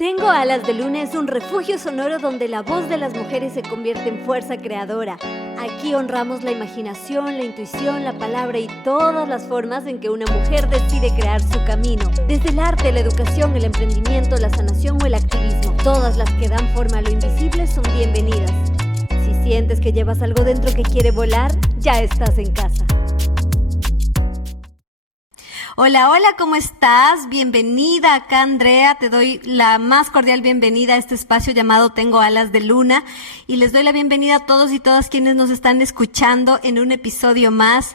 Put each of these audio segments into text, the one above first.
Tengo Alas de Luna es un refugio sonoro donde la voz de las mujeres se convierte en fuerza creadora. Aquí honramos la imaginación, la intuición, la palabra y todas las formas en que una mujer decide crear su camino. Desde el arte, la educación, el emprendimiento, la sanación o el activismo, todas las que dan forma a lo invisible son bienvenidas. Si sientes que llevas algo dentro que quiere volar, ya estás en casa. Hola, hola, ¿cómo estás? Bienvenida acá, Andrea. Te doy la más cordial bienvenida a este espacio llamado Tengo Alas de Luna y les doy la bienvenida a todos y todas quienes nos están escuchando en un episodio más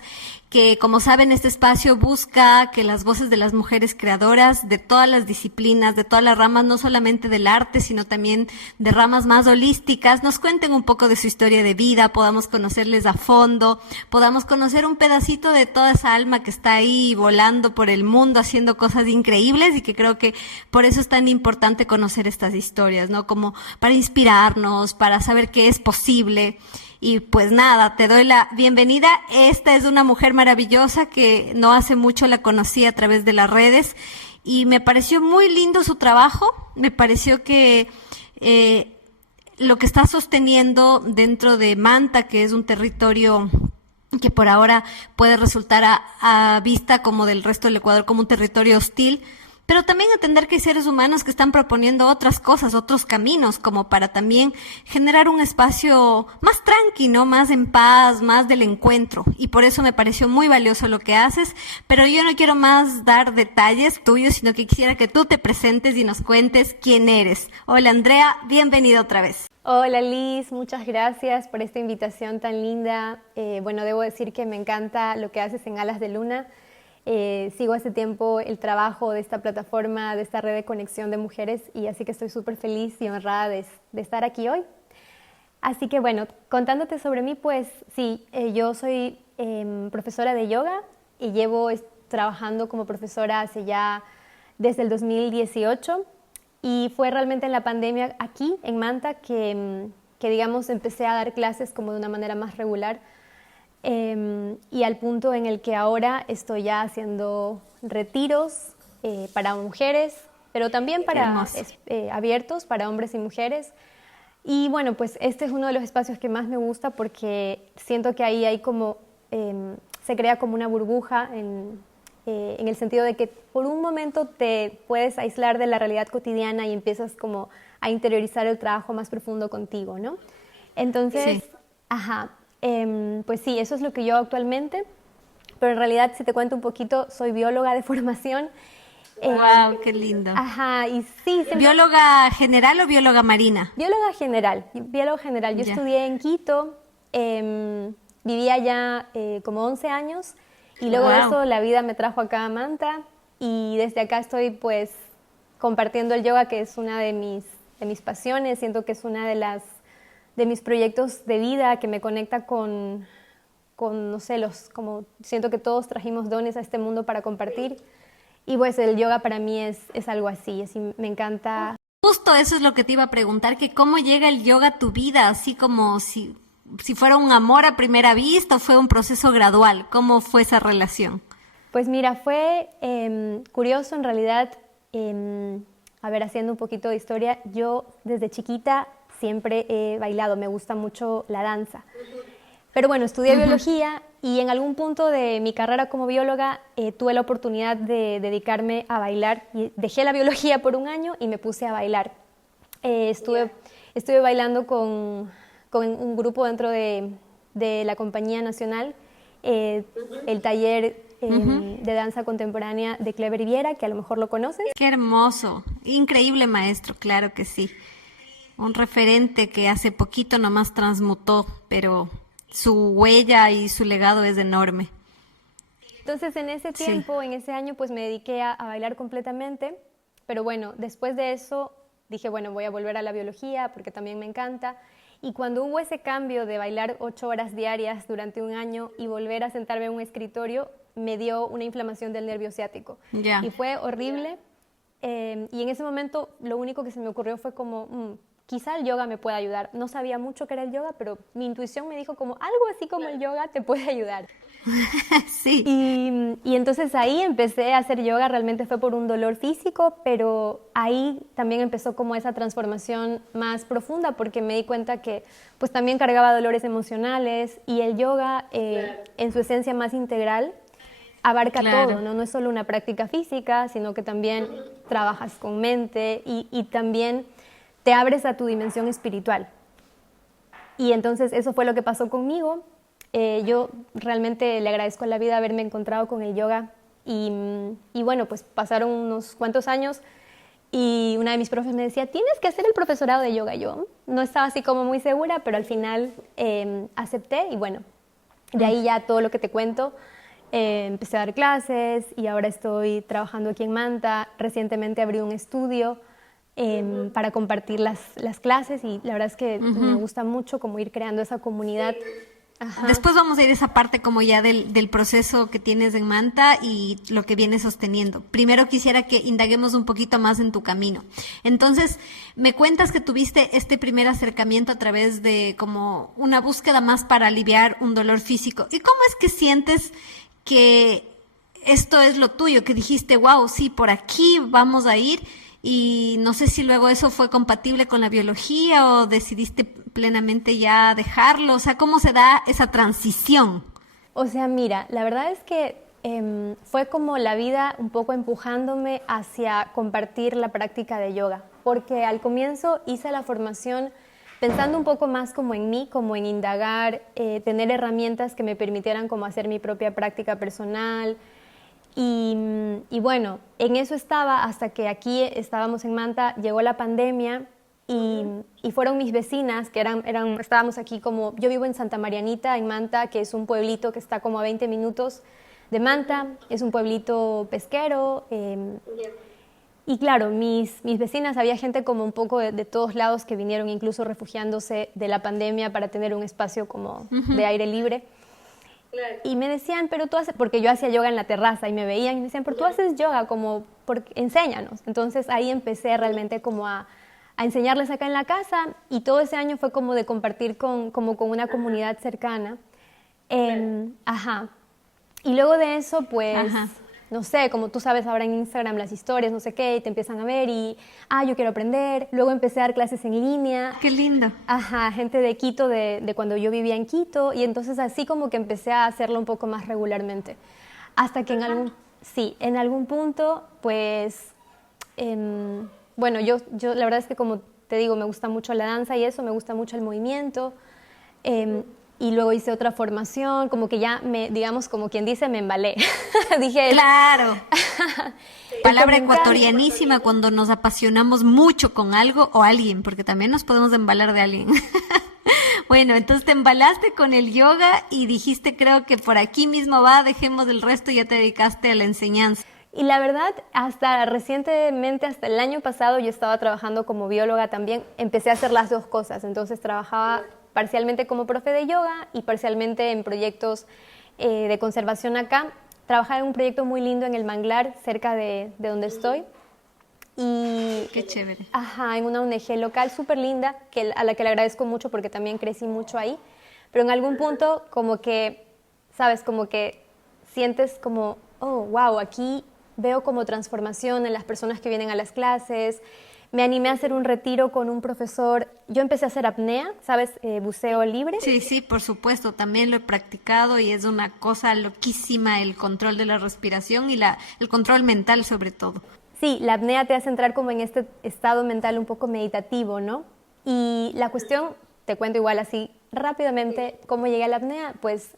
que, como saben, este espacio busca que las voces de las mujeres creadoras de todas las disciplinas, de todas las ramas, no solamente del arte, sino también de ramas más holísticas, nos cuenten un poco de su historia de vida, podamos conocerles a fondo, podamos conocer un pedacito de toda esa alma que está ahí volando por el mundo, haciendo cosas increíbles, y que creo que por eso es tan importante conocer estas historias, ¿no? Como para inspirarnos, para saber que es posible. Y pues nada, te doy la bienvenida. Esta es una mujer maravillosa que no hace mucho la conocí a través de las redes y me pareció muy lindo su trabajo. Me pareció que lo que está sosteniendo dentro de Manta, que es un territorio que por ahora puede resultar a vista como del resto del Ecuador como un territorio hostil, pero también entender que hay seres humanos que están proponiendo otras cosas, otros caminos, como para también generar un espacio más tranqui, ¿no? Más en paz, más del encuentro. Y por eso me pareció muy valioso lo que haces, pero yo no quiero más dar detalles tuyos, sino que quisiera que tú te presentes y nos cuentes quién eres. Hola, Andrea, bienvenida otra vez. Hola Liz, muchas gracias por esta invitación tan linda. Bueno, debo decir que me encanta lo que haces en Alas de Luna. Sigo hace tiempo el trabajo de esta plataforma, de esta red de conexión de mujeres, y así que estoy súper feliz y honrada de estar aquí hoy. Así que bueno, contándote sobre mí, pues sí, yo soy profesora de yoga y llevo trabajando como profesora hace ya desde el 2018, y fue realmente en la pandemia aquí en Manta que digamos empecé a dar clases como de una manera más regular. Y al punto en el que ahora estoy ya haciendo retiros para mujeres, pero también para abiertos para hombres y mujeres. Y bueno, pues este es uno de los espacios que más me gusta porque siento que ahí hay como, se crea como una burbuja en el sentido de que por un momento te puedes aislar de la realidad cotidiana y empiezas como a interiorizar el trabajo más profundo contigo, ¿no? Entonces, sí. Pues sí, eso es lo que yo hago actualmente, pero en realidad, si te cuento un poquito, soy bióloga de formación. ¡Wow! ¡Qué lindo! Ajá, y sí. ¿Bióloga general o bióloga marina? Bióloga general, bióloga general. Yo estudié en Quito, vivía allá como 11 años, y luego de eso la vida me trajo acá a Manta, y desde acá estoy pues compartiendo el yoga, que es una de mis pasiones. Siento que es una de mis proyectos de vida, que me conecta con no sé, como siento que todos trajimos dones a este mundo para compartir, y pues el yoga para mí es algo así, me encanta. Justo eso es lo que te iba a preguntar, que cómo llega el yoga a tu vida, así como si fuera un amor a primera vista o fue un proceso gradual. ¿Cómo fue esa relación? Pues mira, fue curioso en realidad. A ver, haciendo un poquito de historia, yo desde chiquita siempre he bailado, me gusta mucho la danza. Pero bueno, estudié biología y en algún punto de mi carrera como bióloga tuve la oportunidad de dedicarme a bailar. Y dejé la biología por un año y me puse a bailar. Estuve bailando con un grupo dentro de la Compañía Nacional, el taller de danza contemporánea de Clever Viera, que a lo mejor lo conoces. ¡Qué hermoso! Increíble maestro, claro que sí. Un referente que hace poquito nomás transmutó, pero su huella y su legado es enorme. Entonces en ese tiempo, en ese año, pues me dediqué a bailar completamente, pero bueno, después de eso dije, bueno, voy a volver a la biología porque también me encanta. Y cuando hubo ese cambio de bailar 8 horas diarias durante un año y volver a sentarme en un escritorio, me dio una inflamación del nervio ciático. Y fue horrible. Y en ese momento lo único que se me ocurrió fue como, quizá el yoga me pueda ayudar. No sabía mucho qué era el yoga, pero mi intuición me dijo como algo así como el yoga te puede ayudar. Sí. Y entonces ahí empecé a hacer yoga, realmente fue por un dolor físico, pero ahí también empezó como esa transformación más profunda porque me di cuenta que pues también cargaba dolores emocionales y el yoga en su esencia más integral abarca todo, ¿no? No es solo una práctica física, sino que también trabajas con mente y también te abres a tu dimensión espiritual. Y entonces eso fue lo que pasó conmigo. Yo realmente le agradezco a la vida haberme encontrado con el yoga y bueno, pues pasaron unos cuantos años y una de mis profes me decía, tienes que hacer el profesorado de yoga. Yo no estaba así como muy segura, pero al final acepté y bueno, de ahí ya todo lo que te cuento, empecé a dar clases y ahora estoy trabajando aquí en Manta. Recientemente abrí un estudio para compartir las clases y la verdad es que me gusta mucho como ir creando esa comunidad. Ajá. Después vamos a ir a esa parte como ya del proceso que tienes en Manta y lo que vienes sosteniendo. Primero quisiera que indaguemos un poquito más en tu camino. Entonces, me cuentas que tuviste este primer acercamiento a través de como una búsqueda más para aliviar un dolor físico. ¿Y cómo es que sientes que esto es lo tuyo? Que dijiste, wow, sí, por aquí vamos a ir. Y no sé si luego eso fue compatible con la biología o decidiste plenamente ya dejarlo. O sea, ¿cómo se da esa transición? O sea, mira, la verdad es que fue como la vida un poco empujándome hacia compartir la práctica de yoga. Porque al comienzo hice la formación pensando un poco más como en mí, como en indagar, tener herramientas que me permitieran como hacer mi propia práctica personal. Y bueno, en eso estaba hasta que aquí estábamos en Manta, llegó la pandemia y fueron mis vecinas que estábamos aquí como, yo vivo en Santa Marianita, en Manta, que es un pueblito que está como a 20 minutos de Manta, es un pueblito pesquero. Y claro, mis vecinas, había gente como un poco de todos lados que vinieron incluso refugiándose de la pandemia para tener un espacio como de aire libre. Claro. Y me decían, pero tú haces, porque yo hacía yoga en la terraza y me veían y me decían, pero tú haces yoga, como, enséñanos. Entonces ahí empecé realmente como a enseñarles acá en la casa y todo ese año fue como de compartir como con una comunidad cercana. Ajá. Y luego de eso, pues, no sé, como tú sabes ahora en Instagram las historias, no sé qué, y te empiezan a ver y, yo quiero aprender. Luego empecé a dar clases en línea. ¡Qué lindo! Ajá, gente de Quito, de cuando yo vivía en Quito, y entonces así como que empecé a hacerlo un poco más regularmente. Hasta que en algún punto, pues, bueno, yo la verdad es que como te digo, me gusta mucho la danza y eso, me gusta mucho el movimiento. Y luego hice otra formación, como que ya digamos, como quien dice, me embalé. Dije, claro. Palabra ecuatorianísima cuando nos apasionamos mucho con algo o alguien, porque también nos podemos embalar de alguien. Bueno, entonces te embalaste con el yoga y dijiste, creo que por aquí mismo va, dejemos el resto y ya te dedicaste a la enseñanza. Y la verdad, hasta recientemente, hasta el año pasado, yo estaba trabajando como bióloga también. Empecé a hacer las dos cosas, entonces trabajaba parcialmente como profe de yoga y parcialmente en proyectos de conservación acá. Trabajaba en un proyecto muy lindo en el Manglar, cerca de donde estoy. Y, ¡qué chévere! Ajá, en una ONG local súper linda, a la que le agradezco mucho porque también crecí mucho ahí. Pero en algún punto como que, ¿sabes? Como que sientes como, oh, wow, aquí veo como transformación en las personas que vienen a las clases. Me animé a hacer un retiro con un profesor. Yo empecé a hacer apnea, ¿sabes? Buceo libre. Sí, sí, por supuesto. También lo he practicado y es una cosa loquísima el control de la respiración y el control mental sobre todo. Sí, la apnea te hace entrar como en este estado mental un poco meditativo, ¿no? Y la cuestión, te cuento igual así rápidamente, ¿cómo llegué a la apnea? Pues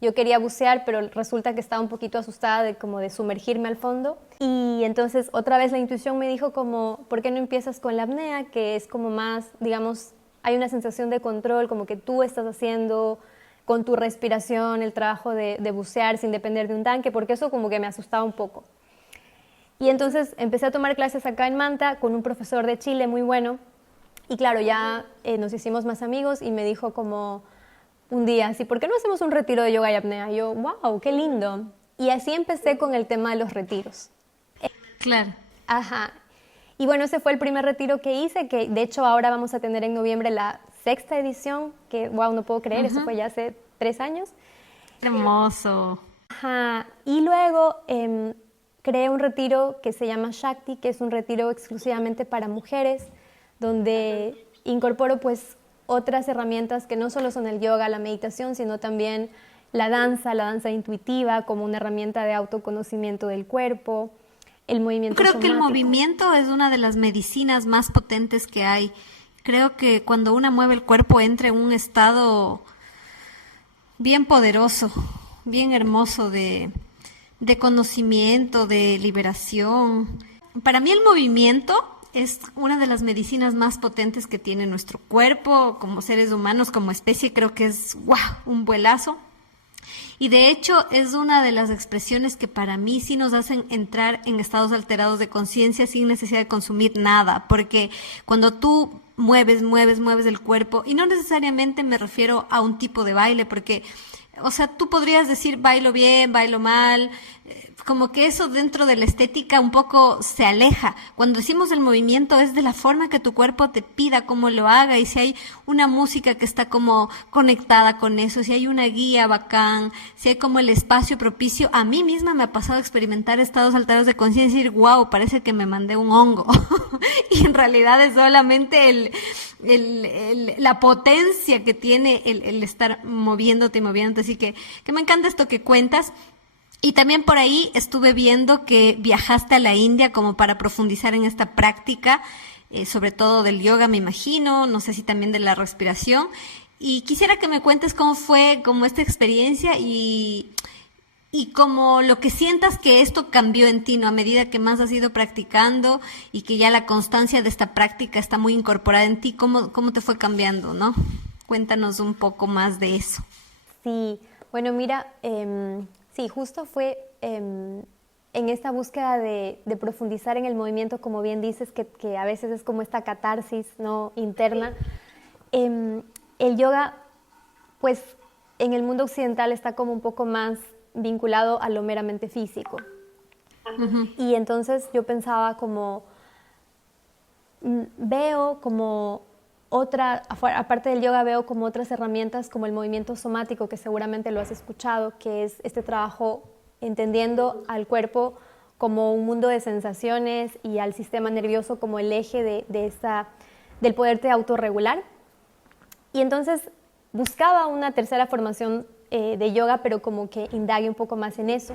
yo quería bucear, pero resulta que estaba un poquito asustada de sumergirme al fondo. Y entonces otra vez la intuición me dijo como, ¿por qué no empiezas con la apnea? Que es como más, digamos, hay una sensación de control, como que tú estás haciendo con tu respiración el trabajo de bucear sin depender de un tanque, porque eso como que me asustaba un poco. Y entonces empecé a tomar clases acá en Manta con un profesor de Chile muy bueno. Y claro, ya nos hicimos más amigos y me dijo como un día, así, ¿por qué no hacemos un retiro de yoga y apnea? Y yo, wow, qué lindo. Y así empecé con el tema de los retiros. Claro. Ajá. Y bueno, ese fue el primer retiro que hice, que de hecho ahora vamos a tener en noviembre la 6ª edición, que wow, no puedo creer, eso fue ya hace 3 años. Hermoso. Ajá. Y luego creé un retiro que se llama Shakti, que es un retiro exclusivamente para mujeres, donde incorporo pues otras herramientas que no solo son el yoga, la meditación, sino también la danza intuitiva como una herramienta de autoconocimiento del cuerpo, el movimiento Creo somático. que el movimiento es una de las medicinas más potentes que hay. Creo que cuando una mueve el cuerpo entra en un estado bien poderoso, bien hermoso de conocimiento, de liberación. Para mí el movimiento es una de las medicinas más potentes que tiene nuestro cuerpo, como seres humanos, como especie, creo que es un vuelazo. Y de hecho es una de las expresiones que para mí sí nos hacen entrar en estados alterados de conciencia sin necesidad de consumir nada, porque cuando tú mueves el cuerpo, y no necesariamente me refiero a un tipo de baile, porque, o sea, tú podrías decir bailo bien, bailo mal, como que eso dentro de la estética un poco se aleja. Cuando decimos el movimiento es de la forma que tu cuerpo te pida cómo lo haga, y si hay una música que está como conectada con eso, si hay una guía bacán, si hay como el espacio propicio. A mí misma me ha pasado a experimentar estados alterados de conciencia y decir, wow, parece que me mandé un hongo. Y en realidad es solamente la potencia que tiene el estar moviéndote y moviéndote. Así que me encanta esto que cuentas. Y también por ahí estuve viendo que viajaste a la India como para profundizar en esta práctica, sobre todo del yoga, me imagino, no sé si también de la respiración. Y quisiera que me cuentes cómo fue como esta experiencia y como lo que sientas que esto cambió en ti, ¿no? A medida que más has ido practicando y que ya la constancia de esta práctica está muy incorporada en ti, ¿cómo te fue cambiando, no? Cuéntanos un poco más de eso. Sí, bueno, mira, sí, justo fue en esta búsqueda de profundizar en el movimiento, como bien dices, que a veces es como esta catarsis, ¿no?, interna. El yoga, pues en el mundo occidental está como un poco más vinculado a lo meramente físico. Uh-huh. Y entonces yo pensaba como, veo como aparte del yoga, veo como otras herramientas como el movimiento somático, que seguramente lo has escuchado, que es este trabajo entendiendo al cuerpo como un mundo de sensaciones y al sistema nervioso como el eje del poderte autorregular. Y entonces buscaba una tercera formación de yoga, pero como que indague un poco más en eso.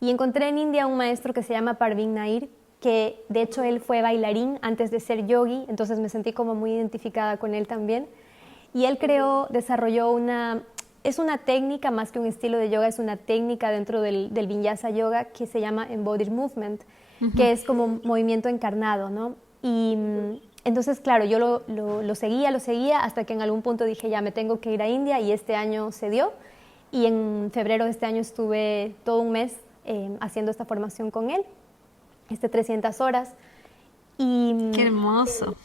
Y encontré en India un maestro que se llama Parveen Nair, que de hecho él fue bailarín antes de ser yogi, entonces me sentí como muy identificada con él también. Y él desarrolló es una técnica más que un estilo de yoga, es una técnica dentro del Vinyasa Yoga que se llama Embodied Movement, uh-huh, que es como movimiento encarnado, ¿no? Y entonces, claro, yo lo seguía hasta que en algún punto dije, ya me tengo que ir a India, y este año se dio. Y en febrero de este año estuve todo un mes haciendo esta formación con él, 300 horas. Y ¡qué hermoso!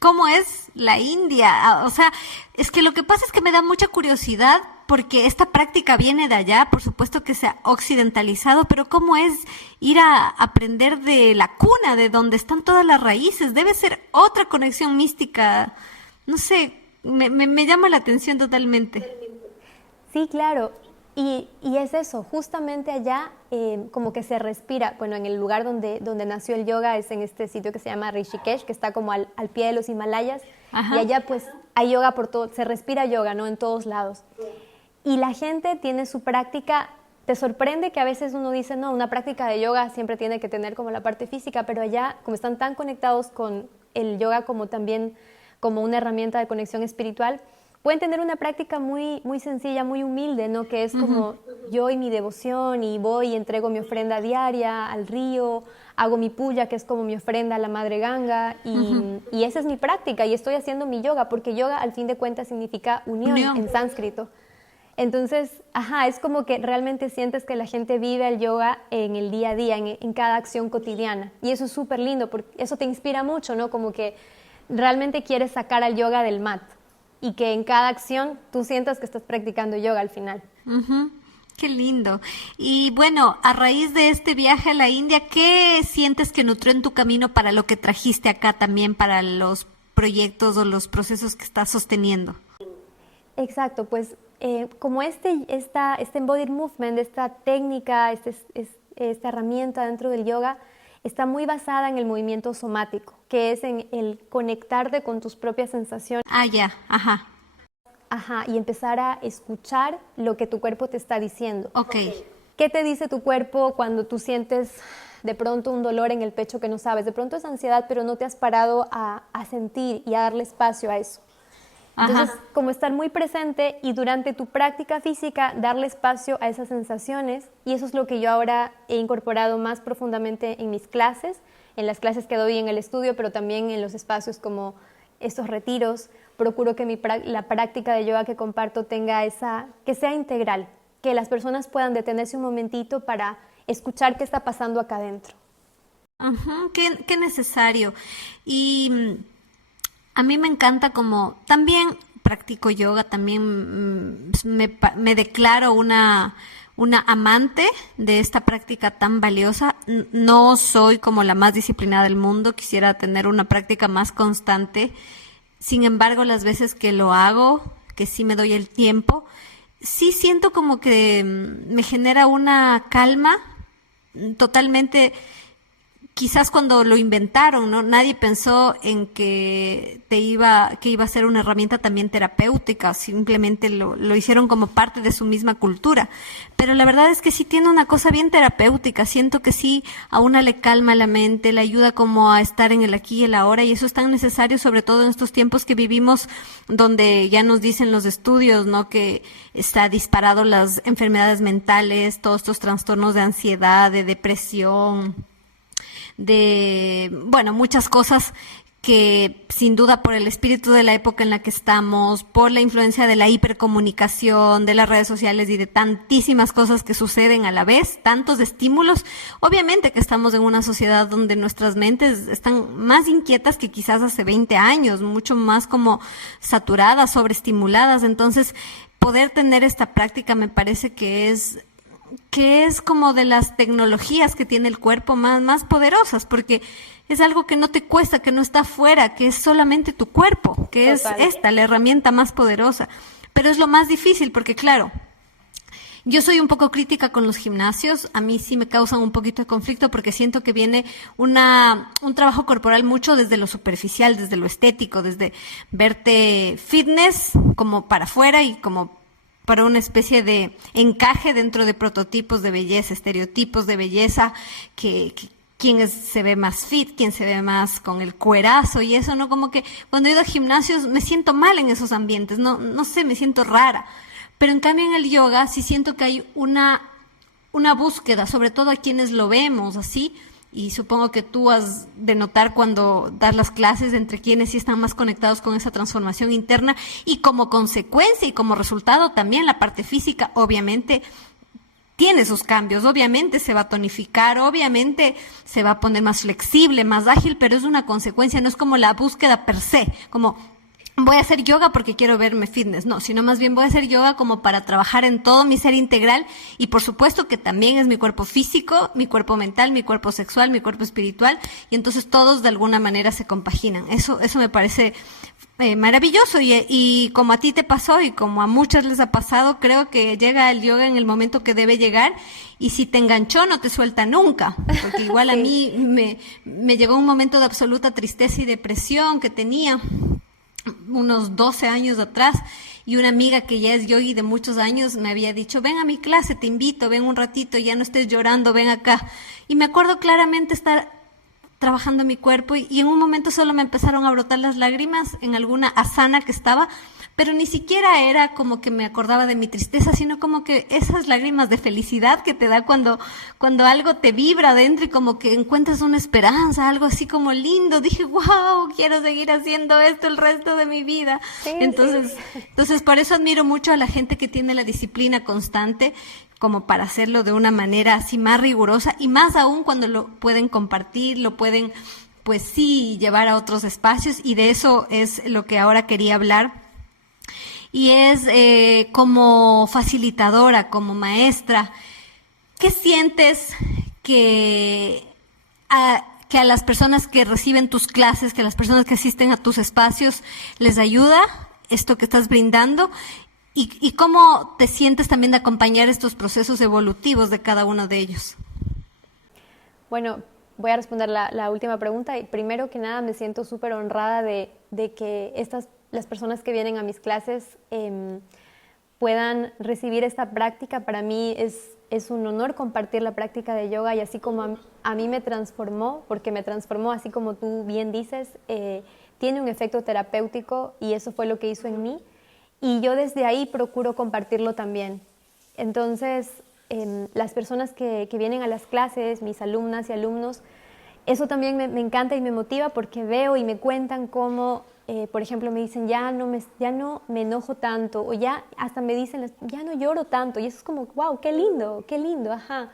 ¿Cómo es la India? O sea, es que lo que pasa es que me da mucha curiosidad porque esta práctica viene de allá, por supuesto que se ha occidentalizado, pero ¿cómo es ir a aprender de la cuna, de donde están todas las raíces? Debe ser otra conexión mística, no sé, me llama la atención totalmente. Sí, claro. Y es eso, justamente allá como que se respira, bueno, en el lugar donde nació el yoga es en este sitio que se llama Rishikesh, que está como al pie de los Himalayas. Ajá. Y allá pues hay yoga por todo, se respira yoga, ¿no?, en todos lados. Y la gente tiene su práctica, te sorprende que a veces uno dice, no, una práctica de yoga siempre tiene que tener como la parte física, pero allá como están tan conectados con el yoga como también como una herramienta de conexión espiritual, pueden tener una práctica muy, muy sencilla, muy humilde, ¿no? Que es como yo y mi devoción, y voy y entrego mi ofrenda diaria al río, hago mi puya, que es como mi ofrenda a la Madre Ganga, y esa es mi práctica, y estoy haciendo mi yoga, porque yoga al fin de cuentas significa unión en sánscrito. Entonces, es como que realmente sientes que la gente vive el yoga en el día a día, en cada acción cotidiana, y eso es súper lindo, porque eso te inspira mucho, ¿no? Como que realmente quieres sacar al yoga del mat, y que en cada acción tú sientas que estás practicando yoga al final. Uh-huh. Qué lindo. Y bueno, a raíz de este viaje a la India, ¿qué sientes que nutrió en tu camino para lo que trajiste acá también, para los proyectos o los procesos que estás sosteniendo? Exacto, pues como este embodied movement, esta técnica, esta herramienta dentro del yoga, está muy basada en el movimiento somático, que es en el conectarte con tus propias sensaciones. Ah, ya, ajá. Ajá, y empezar a escuchar lo que tu cuerpo te está diciendo. Ok. ¿Qué te dice tu cuerpo cuando tú sientes de pronto un dolor en el pecho que no sabes? De pronto es ansiedad, pero no te has parado a sentir y a darle espacio a eso. Entonces, como estar muy presente y durante tu práctica física darle espacio a esas sensaciones, y eso es lo que yo ahora he incorporado más profundamente en mis clases, en las clases que doy en el estudio, pero también en los espacios como estos retiros. Procuro que la práctica de yoga que comparto que sea integral, que las personas puedan detenerse un momentito para escuchar qué está pasando acá adentro. Qué necesario. Y a mí me encanta como también practico yoga, también me declaro una amante de esta práctica tan valiosa. No soy como la más disciplinada del mundo, quisiera tener una práctica más constante. Sin embargo, las veces que lo hago, que sí me doy el tiempo, sí siento como que me genera una calma totalmente. Quizás cuando lo inventaron, ¿no? Nadie pensó en que iba a ser una herramienta también terapéutica, simplemente lo hicieron como parte de su misma cultura. Pero la verdad es que sí tiene una cosa bien terapéutica, siento que sí a una le calma la mente, le ayuda como a estar en el aquí y el ahora, y eso es tan necesario, sobre todo en estos tiempos que vivimos, donde ya nos dicen los estudios, ¿no? Que está disparado las enfermedades mentales, todos estos trastornos de ansiedad, de depresión, de, bueno, muchas cosas que sin duda por el espíritu de la época en la que estamos, por la influencia de la hipercomunicación, de las redes sociales y de tantísimas cosas que suceden a la vez, tantos estímulos, obviamente que estamos en una sociedad donde nuestras mentes están más inquietas que quizás hace 20 años, mucho más como saturadas, sobreestimuladas. Entonces, poder tener esta práctica me parece que es como de las tecnologías que tiene el cuerpo más poderosas, porque es algo que no te cuesta, que no está afuera, que es solamente tu cuerpo, que es la herramienta más poderosa. Pero es lo más difícil, porque claro, yo soy un poco crítica con los gimnasios, a mí sí me causan un poquito de conflicto porque siento que viene un trabajo corporal mucho desde lo superficial, desde lo estético, desde verte fitness como para afuera y como para una especie de encaje dentro de prototipos de belleza, estereotipos de belleza, que quién se ve más fit, quién se ve más con el cuerazo y eso, ¿no? Como que cuando he ido a gimnasios me siento mal en esos ambientes, no sé, me siento rara. Pero en cambio en el yoga sí siento que hay una búsqueda, sobre todo a quienes lo vemos así, y supongo que tú has de notar cuando das las clases entre quienes sí están más conectados con esa transformación interna, y como consecuencia y como resultado también la parte física obviamente tiene sus cambios, obviamente se va a tonificar, obviamente se va a poner más flexible, más ágil, pero es una consecuencia, no es como la búsqueda per se, como voy a hacer yoga porque quiero verme fitness, no, sino más bien voy a hacer yoga como para trabajar en todo mi ser integral, y por supuesto que también es mi cuerpo físico, mi cuerpo mental, mi cuerpo sexual, mi cuerpo espiritual, y entonces todos de alguna manera se compaginan. Eso me parece maravilloso, y como a ti te pasó y como a muchas les ha pasado, creo que llega el yoga en el momento que debe llegar, y si te enganchó no te suelta nunca, porque igual sí. A mí me llegó un momento de absoluta tristeza y depresión que tenía unos 12 años atrás, y una amiga que ya es yogi de muchos años me había dicho, ven a mi clase, te invito, ven un ratito, ya no estés llorando, ven acá. Y me acuerdo claramente estar trabajando mi cuerpo, y en un momento solo me empezaron a brotar las lágrimas en alguna asana que estaba, pero ni siquiera era como que me acordaba de mi tristeza, sino como que esas lágrimas de felicidad que te da cuando algo te vibra adentro y como que encuentras una esperanza, algo así como lindo. Dije, wow, quiero seguir haciendo esto el resto de mi vida. Sí, entonces por eso admiro mucho a la gente que tiene la disciplina constante como para hacerlo de una manera así más rigurosa, y más aún cuando lo pueden compartir, lo pueden pues sí llevar a otros espacios, y de eso es lo que ahora quería hablar. Y es como facilitadora, como maestra, ¿qué sientes que a las personas que reciben tus clases, que a las personas que asisten a tus espacios les ayuda esto que estás brindando? ¿Y cómo te sientes también de acompañar estos procesos evolutivos de cada uno de ellos? Bueno, voy a responder la última pregunta. Y primero que nada, me siento súper honrada de que las personas que vienen a mis clases puedan recibir esta práctica. Para mí es un honor compartir la práctica de yoga, y así como a mí me transformó, porque me transformó, así como tú bien dices, tiene un efecto terapéutico, y eso fue lo que hizo en mí. Y yo desde ahí procuro compartirlo también. Entonces, las personas que vienen a las clases, mis alumnas y alumnos, eso también me encanta y me motiva, porque veo y me cuentan cómo, por ejemplo, me dicen, ya no me enojo tanto, o ya hasta me dicen, ya no lloro tanto. Y eso es como, wow, qué lindo, ajá.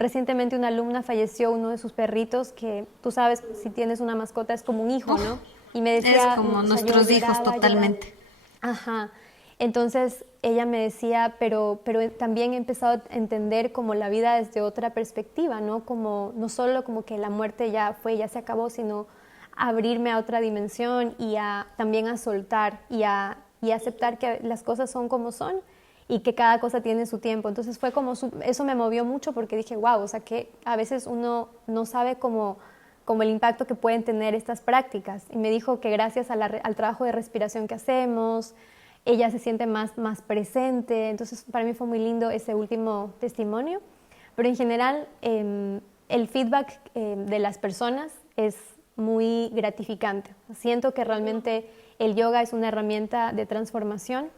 Recientemente una alumna falleció, uno de sus perritos, que tú sabes, si tienes una mascota es como un hijo, ¿no? Y me decía, es como nuestros hijos totalmente. Ajá. Entonces ella me decía, pero también he empezado a entender como la vida desde otra perspectiva, ¿no? Como no solo como que la muerte ya se acabó, sino abrirme a otra dimensión y también a soltar y aceptar que las cosas son como son y que cada cosa tiene su tiempo. Entonces fue como, eso me movió mucho, porque dije, wow, o sea, que a veces uno no sabe como el impacto que pueden tener estas prácticas. Y me dijo que gracias al trabajo de respiración que hacemos, ella se siente más presente. Entonces para mí fue muy lindo ese último testimonio. Pero en general el feedback de las personas es muy gratificante. Siento que realmente el yoga es una herramienta de transformación,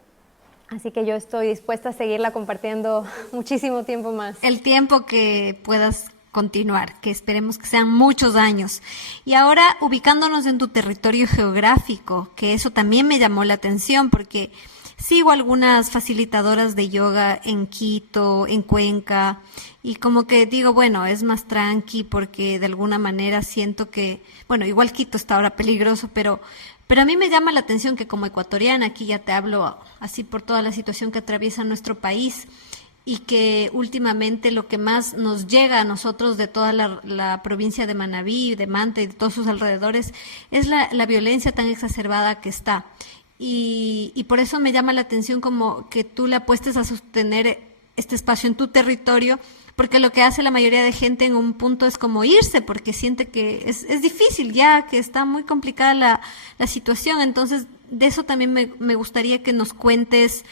así que yo estoy dispuesta a seguirla compartiendo muchísimo tiempo más. El tiempo que puedas continuar, que esperemos que sean muchos años. Y ahora, ubicándonos en tu territorio geográfico, que eso también me llamó la atención, porque sigo algunas facilitadoras de yoga en Quito, en Cuenca, y como que digo, bueno, es más tranqui, porque de alguna manera siento que, bueno, igual Quito está ahora peligroso, pero a mí me llama la atención que como ecuatoriana, aquí ya te hablo así por toda la situación que atraviesa nuestro país, y que últimamente lo que más nos llega a nosotros de toda la provincia de Manabí, de Manta y de todos sus alrededores, es la violencia tan exacerbada que está. Y por eso me llama la atención como que tú le apuestes a sostener este espacio en tu territorio, porque lo que hace la mayoría de gente en un punto es como irse, porque siente que es difícil ya, que está muy complicada la situación. Entonces, de eso también me gustaría que nos cuentes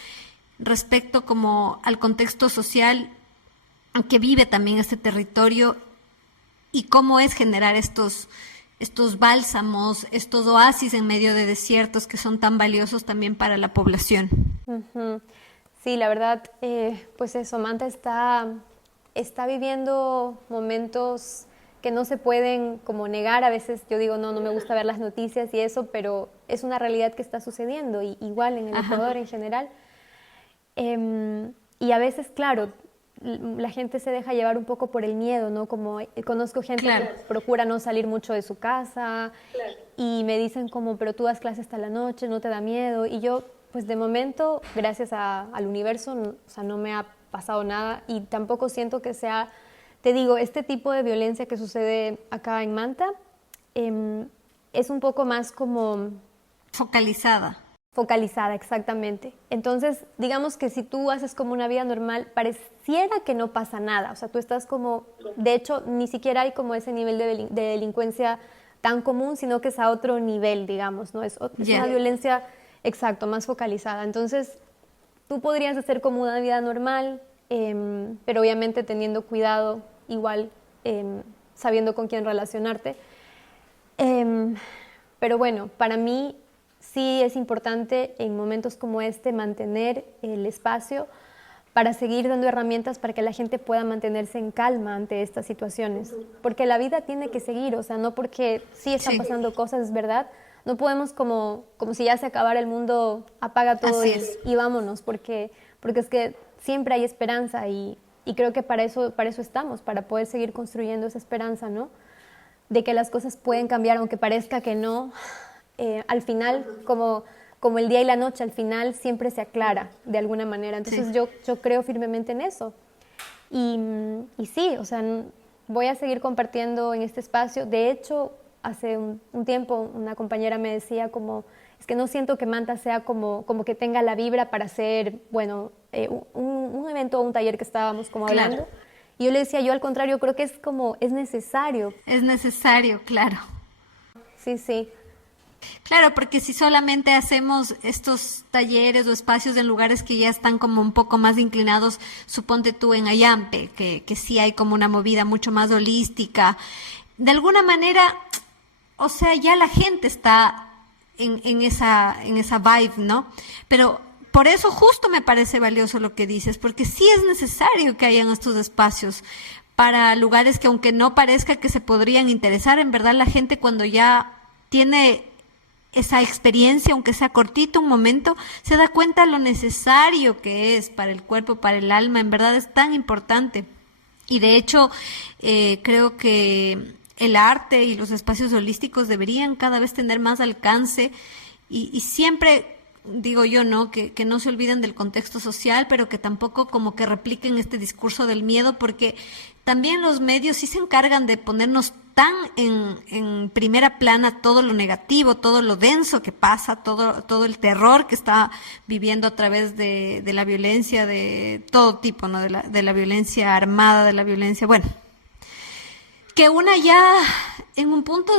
respecto como al contexto social que vive también este territorio, y cómo es generar estos bálsamos, estos oasis en medio de desiertos que son tan valiosos también para la población. Uh-huh. Sí, la verdad, pues eso, Manta está viviendo momentos que no se pueden como negar. A veces yo digo, no me gusta ver las noticias y eso, pero es una realidad que está sucediendo, y igual en el Ecuador en general. Y a veces, claro, la gente se deja llevar un poco por el miedo, ¿no? Como conozco gente que procura no salir mucho de su casa, y me dicen como, pero tú das clases hasta la noche, ¿no te da miedo? Y yo, pues de momento, gracias al universo, o sea, no me ha pasado nada, y tampoco siento que sea, te digo, este tipo de violencia que sucede acá en Manta es un poco más como focalizada, exactamente. Entonces, digamos que si tú haces como una vida normal, pareciera que no pasa nada. O sea, tú estás como, de hecho, ni siquiera hay como ese nivel de delincuencia tan común, sino que es a otro nivel, digamos, ¿no? Es una violencia, exacto, más focalizada. Entonces, tú podrías hacer como una vida normal, pero obviamente teniendo cuidado, igual sabiendo con quién relacionarte. Pero bueno, para mí sí es importante en momentos como este mantener el espacio para seguir dando herramientas para que la gente pueda mantenerse en calma ante estas situaciones. Porque la vida tiene que seguir, o sea, no porque sí están pasando cosas, es verdad, no podemos como si ya se acabara el mundo, apaga todo y vámonos, porque es que siempre hay esperanza, y creo que para eso estamos, para poder seguir construyendo esa esperanza, ¿no? De que las cosas pueden cambiar, aunque parezca que no. Al final, como el día y la noche, al final siempre se aclara de alguna manera. Entonces yo creo firmemente en eso. Y sí, o sea, voy a seguir compartiendo en este espacio. De hecho, hace un tiempo una compañera me decía como, es que no siento que Manta sea como que tenga la vibra para hacer, bueno, un evento o un taller que estábamos como Claro. hablando. Y yo le decía, yo al contrario, creo que es necesario. Es necesario, claro. Sí, sí. Claro, porque si solamente hacemos estos talleres o espacios en lugares que ya están como un poco más inclinados, suponte tú en Ayampe, que sí hay como una movida mucho más holística, de alguna manera, o sea, ya la gente está en esa vibe, ¿no? Pero por eso justo me parece valioso lo que dices, porque sí es necesario que hayan estos espacios para lugares que aunque no parezca que se podrían interesar, en verdad la gente cuando ya tiene esa experiencia, aunque sea cortito, un momento, se da cuenta lo necesario que es para el cuerpo, para el alma, en verdad es tan importante. Y de hecho, creo que el arte y los espacios holísticos deberían cada vez tener más alcance y siempre digo yo, ¿no? Que no se olviden del contexto social, pero que tampoco como que repliquen este discurso del miedo, porque también los medios sí se encargan de ponernos tan en primera plana todo lo negativo, todo lo denso que pasa, todo el terror que está viviendo a través de la violencia de todo tipo, ¿no? De la violencia armada, de la violencia, bueno, que una ya en un punto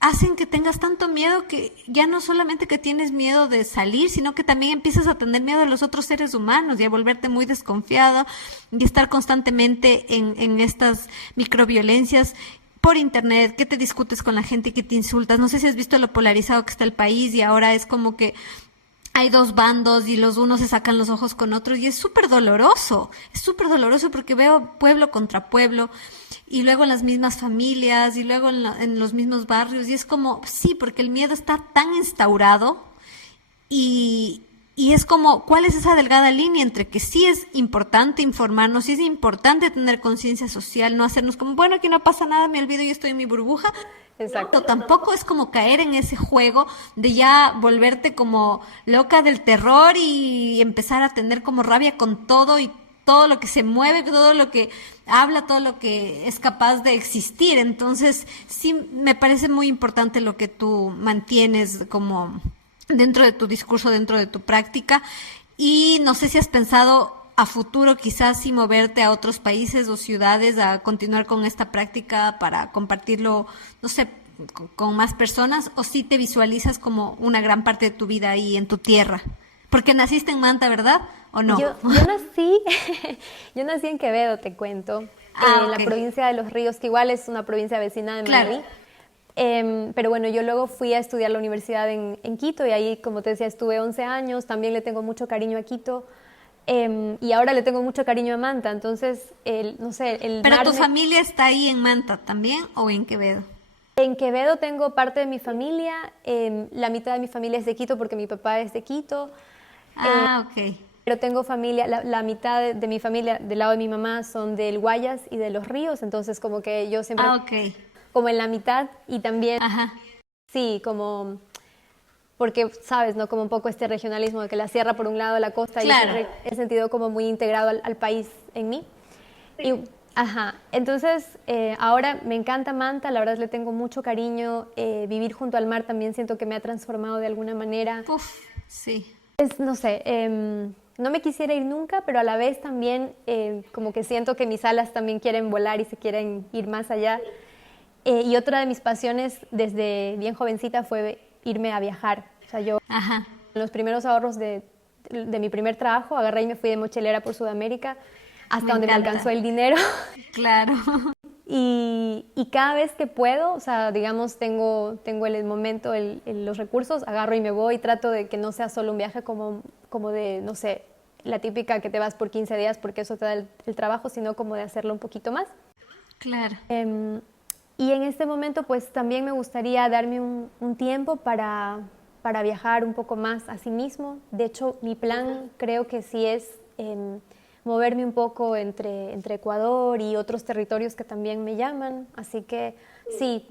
hacen que tengas tanto miedo que ya no solamente que tienes miedo de salir, sino que también empiezas a tener miedo de los otros seres humanos y a volverte muy desconfiado y estar constantemente en estas microviolencias por internet, que te discutes con la gente, que te insultas. No sé si has visto lo polarizado que está el país y ahora es como que hay dos bandos y los unos se sacan los ojos con otros y es súper doloroso porque veo pueblo contra pueblo y luego en las mismas familias y luego en los mismos barrios y es como, sí, porque el miedo está tan instaurado y es como, ¿cuál es esa delgada línea entre que sí es importante informarnos, sí es importante tener conciencia social, no hacernos como, bueno, aquí no pasa nada, me olvido, yo estoy en mi burbuja? Exacto. Tampoco es como caer en ese juego de ya volverte como loca del terror y empezar a tener como rabia con todo y todo lo que se mueve, todo lo que habla, todo lo que es capaz de existir. Entonces, sí me parece muy importante lo que tú mantienes como dentro de tu discurso, dentro de tu práctica. Y no sé si has pensado a futuro quizás sí moverte a otros países o ciudades a continuar con esta práctica para compartirlo, no sé, con más personas, o si te visualizas como una gran parte de tu vida ahí en tu tierra. Porque naciste en Manta, ¿verdad? ¿O no? Yo nací, yo nací en Quevedo, te cuento, en la Ok. provincia de Los Ríos, que igual es una provincia vecina de Claro. Manabí. Pero bueno, yo luego fui a estudiar la universidad en Quito y ahí, como te decía, estuve 11 años, también le tengo mucho cariño a Quito. Y ahora le tengo mucho cariño a Manta, entonces, no sé, el ¿Pero tu darme- familia está ahí en Manta también o en Quevedo? En Quevedo tengo parte de mi familia, la mitad de mi familia es de Quito porque mi papá es de Quito, Ah, ok. pero tengo familia, la mitad de mi familia del lado de mi mamá son del Guayas y de Los Ríos, entonces como que yo siempre Ah, ok. como en la mitad y también, Ajá. sí, como, porque sabes, ¿no? Como un poco este regionalismo de que la sierra por un lado, la costa, y yo Claro. siempre he sentido como muy integrado al país en mí. Y, ajá, entonces ahora me encanta Manta, la verdad le tengo mucho cariño, vivir junto al mar también siento que me ha transformado de alguna manera. Uf, sí. No sé, no me quisiera ir nunca, pero a la vez también como que siento que mis alas también quieren volar y se quieren ir más allá. Y otra de mis pasiones desde bien jovencita fue irme a viajar. O sea, yo Ajá. en los primeros ahorros de mi primer trabajo agarré y me fui de mochilera por Sudamérica hasta Me donde me encanta. alcanzó el dinero. Claro. Y cada vez que puedo, o sea, digamos, tengo el momento, los recursos, agarro y me voy, trato de que no sea solo un viaje como de, no sé, la típica que te vas por 15 días porque eso te da el trabajo, sino como de hacerlo un poquito más. Claro. Y en este momento, pues también me gustaría darme un tiempo para viajar un poco más a sí mismo. De hecho, mi plan creo que sí es moverme un poco entre Ecuador y otros territorios que también me llaman. Así que Sí,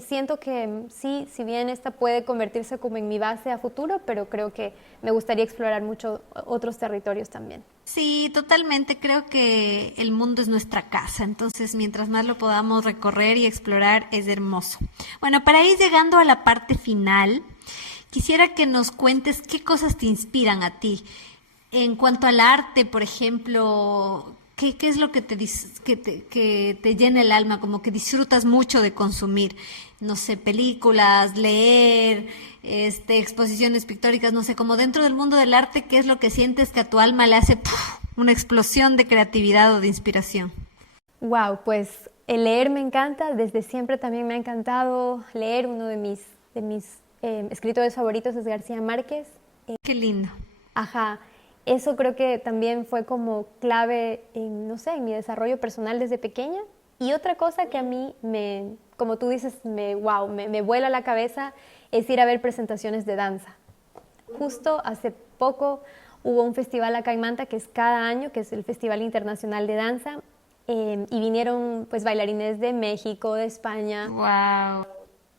siento que sí, si bien esta puede convertirse como en mi base a futuro, pero creo que me gustaría explorar mucho otros territorios también. Sí, totalmente. Creo que el mundo es nuestra casa, entonces mientras más lo podamos recorrer y explorar es hermoso. Bueno, para ir llegando a la parte final, quisiera que nos cuentes qué cosas te inspiran a ti. En cuanto al arte, por ejemplo, ¿qué es lo que que te llena el alma, como que disfrutas mucho de consumir? No sé, películas, leer, exposiciones pictóricas, no sé, como dentro del mundo del arte, ¿qué es lo que sientes que a tu alma le hace ¡puf! Una explosión de creatividad o de inspiración? Wow, pues el leer me encanta, desde siempre también me ha encantado leer. Uno de mis escritores favoritos es García Márquez. Qué lindo. Ajá, eso creo que también fue como clave en, no sé, en mi desarrollo personal desde pequeña. Y otra cosa que a mí como tú dices, me vuela la cabeza es ir a ver presentaciones de danza. Justo hace poco hubo un festival acá en Manta que es cada año, que es el Festival Internacional de Danza, y vinieron pues bailarines de México, de España. Wow.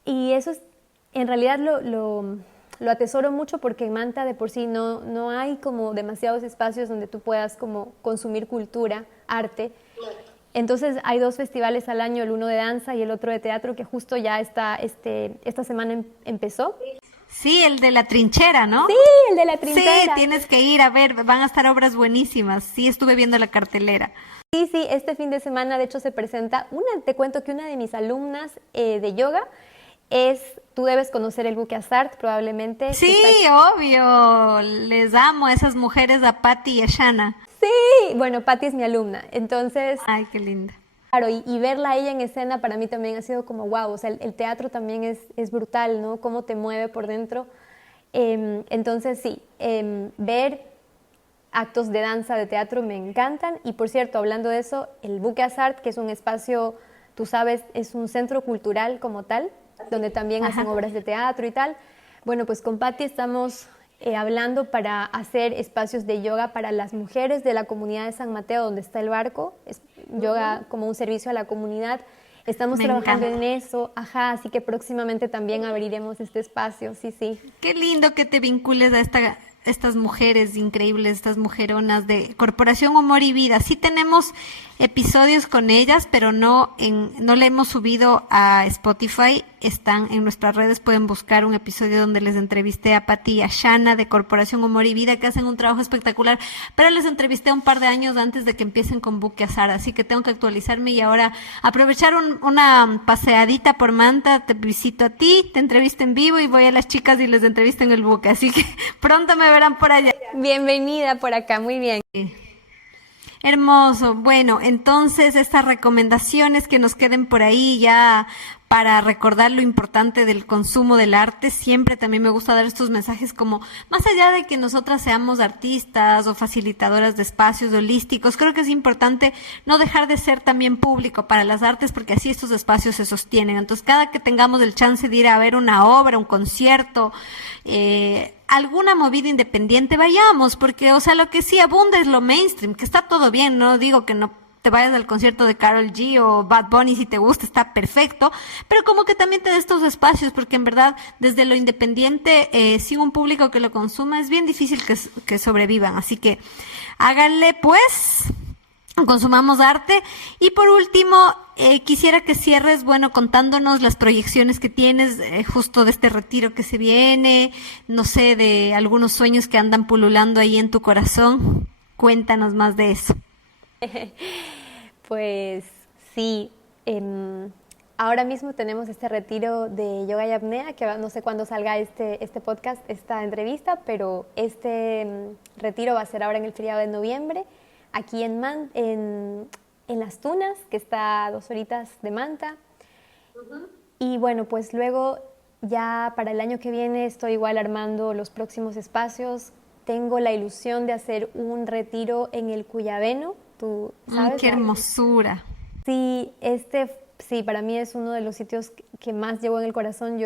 Y eso es, en realidad lo atesoro mucho porque en Manta de por sí no hay como demasiados espacios donde tú puedas como consumir cultura, arte. Entonces hay 2 festivales al año, el uno de danza y el otro de teatro, que justo ya esta semana empezó. Sí, el de la trinchera, ¿no? Sí, el de la Sí, trinchera. tienes que ir a ver, van a estar obras buenísimas. Sí, estuve viendo la cartelera. Sí, este fin de semana de hecho se presenta te cuento que una de mis alumnas de yoga tú debes conocer el Buque Azart probablemente. Sí, obvio, les amo a esas mujeres, a Patty y a Shana. Sí, bueno, Patti es mi alumna, entonces, Ay, qué linda. claro, y verla a ella en escena para mí también ha sido como wow, o sea, el teatro también es brutal, ¿no? Cómo te mueve por dentro. Entonces, sí, ver actos de danza, de teatro me encantan. Y por cierto, hablando de eso, el Buque Azart, que es un espacio, tú sabes, es un centro cultural como tal, donde también hacen obras de teatro y tal. Bueno, pues con Patti estamos hablando para hacer espacios de yoga para las mujeres de la comunidad de San Mateo, donde está el barco, es yoga como un servicio a la comunidad. Estamos trabajando en eso, así que próximamente también abriremos este espacio, sí. Qué lindo que te vincules a estas mujeres increíbles, estas mujeronas de Corporación Humor y Vida. Sí tenemos episodios con ellas, pero no le hemos subido a Spotify. Están en nuestras redes, pueden buscar un episodio donde les entrevisté a Patti y a Shana de Corporación Humor y Vida, que hacen un trabajo espectacular, pero les entrevisté un par de años antes de que empiecen con Buque Azar, así que tengo que actualizarme y ahora aprovechar una paseadita por Manta. Te visito a ti, te entrevisto en vivo y voy a las chicas y les entrevisto en el buque, así que pronto me verán por allá. Bienvenida por acá, muy bien. Hermoso. Bueno, entonces estas recomendaciones que nos queden por ahí ya para recordar lo importante del consumo del arte. Siempre también me gusta dar estos mensajes como, más allá de que nosotras seamos artistas o facilitadoras de espacios holísticos, creo que es importante no dejar de ser también público para las artes, porque así estos espacios se sostienen. Entonces, cada que tengamos el chance de ir a ver una obra, un concierto, alguna movida independiente, vayamos, porque, o sea, lo que sí abunda es lo mainstream, que está todo bien, no digo que no te vayas al concierto de Karol G o Bad Bunny si te gusta, está perfecto, pero como que también te dé estos espacios, porque en verdad, desde lo independiente, sin un público que lo consuma, es bien difícil que sobrevivan, así que háganle pues, consumamos arte. Y por último, quisiera que cierres, bueno, contándonos las proyecciones que tienes justo de este retiro que se viene, no sé, de algunos sueños que andan pululando ahí en tu corazón. Cuéntanos más de eso. Pues sí, ahora mismo tenemos este retiro de yoga y apnea, que no sé cuándo salga este podcast, esta entrevista, pero este retiro va a ser ahora en el feriado de noviembre, aquí en Las Tunas, que está a 2 horitas de Manta. Uh-huh. Y bueno, pues luego ya para el año que viene estoy igual armando los próximos espacios. Tengo la ilusión de hacer un retiro en el Cuyabeno. ¿Tú sabes? ¡Qué hermosura! Sí, sí, para mí es uno de los sitios que más llevo en el corazón.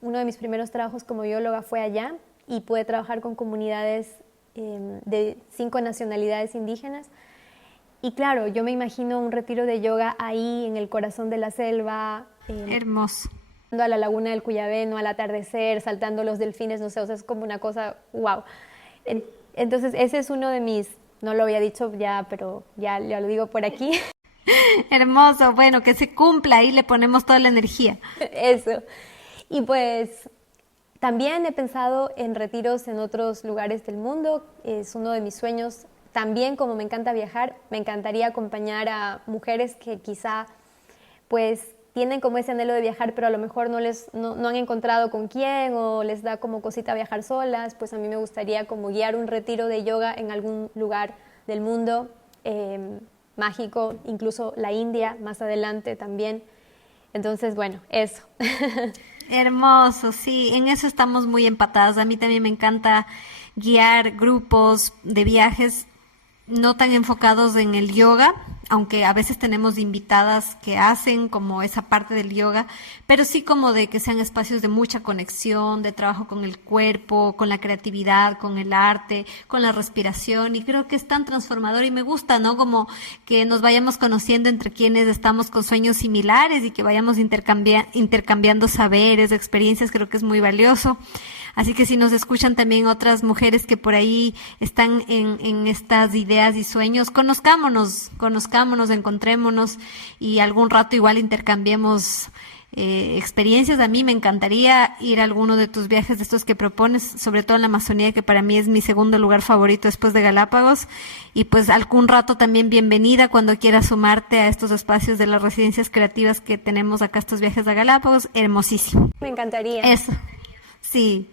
Uno de mis primeros trabajos como bióloga fue allá y pude trabajar con comunidades de 5 nacionalidades indígenas. Y claro, yo me imagino un retiro de yoga ahí en el corazón de la selva, Hermoso. A la laguna del Cuyabeno al atardecer, saltando los delfines, no sé, o sea, es como una cosa, wow. Entonces, ese es uno de mis, no lo había dicho ya, pero ya lo digo por aquí. Hermoso, bueno, que se cumpla, y le ponemos toda la energía. Eso. Y pues también he pensado en retiros en otros lugares del mundo, es uno de mis sueños. También, como me encanta viajar, me encantaría acompañar a mujeres que quizá pues tienen como ese anhelo de viajar, pero a lo mejor no han encontrado con quién, o les da como cosita viajar solas. Pues a mí me gustaría como guiar un retiro de yoga en algún lugar del mundo mágico, incluso la India más adelante también. Entonces, bueno, eso. Hermoso, sí, en eso estamos muy empatadas. A mí también me encanta guiar grupos de viajes no tan enfocados en el yoga, aunque a veces tenemos invitadas que hacen como esa parte del yoga, pero sí como de que sean espacios de mucha conexión, de trabajo con el cuerpo, con la creatividad, con el arte, con la respiración, y creo que es tan transformador y me gusta, ¿no? Como que nos vayamos conociendo entre quienes estamos con sueños similares y que vayamos intercambiando saberes, experiencias, creo que es muy valioso. Así que si nos escuchan también otras mujeres que por ahí están en estas ideas y sueños, conozcámonos, encontrémonos y algún rato igual intercambiemos experiencias. A mí me encantaría ir a alguno de tus viajes de estos que propones, sobre todo en la Amazonía, que para mí es mi segundo lugar favorito después de Galápagos. Y pues algún rato también bienvenida cuando quieras sumarte a estos espacios de las residencias creativas que tenemos acá, estos viajes a Galápagos. Hermosísimo. Me encantaría. Eso. Sí,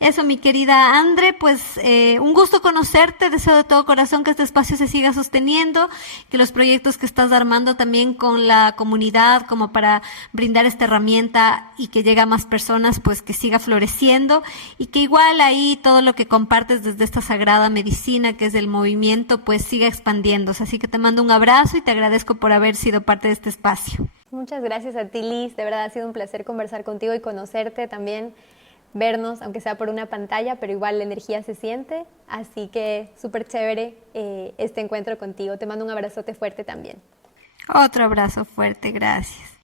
eso, mi querida Andre, pues un gusto conocerte, deseo de todo corazón que este espacio se siga sosteniendo, que los proyectos que estás armando también con la comunidad como para brindar esta herramienta y que llegue a más personas, pues que siga floreciendo, y que igual ahí todo lo que compartes desde esta sagrada medicina que es el movimiento, pues siga expandiéndose. Así que te mando un abrazo y te agradezco por haber sido parte de este espacio. Muchas gracias a ti, Liz, de verdad ha sido un placer conversar contigo y conocerte también. Vernos, aunque sea por una pantalla, pero igual la energía se siente, así que súper chévere este encuentro contigo. Te mando un abrazote fuerte también. Otro abrazo fuerte, gracias.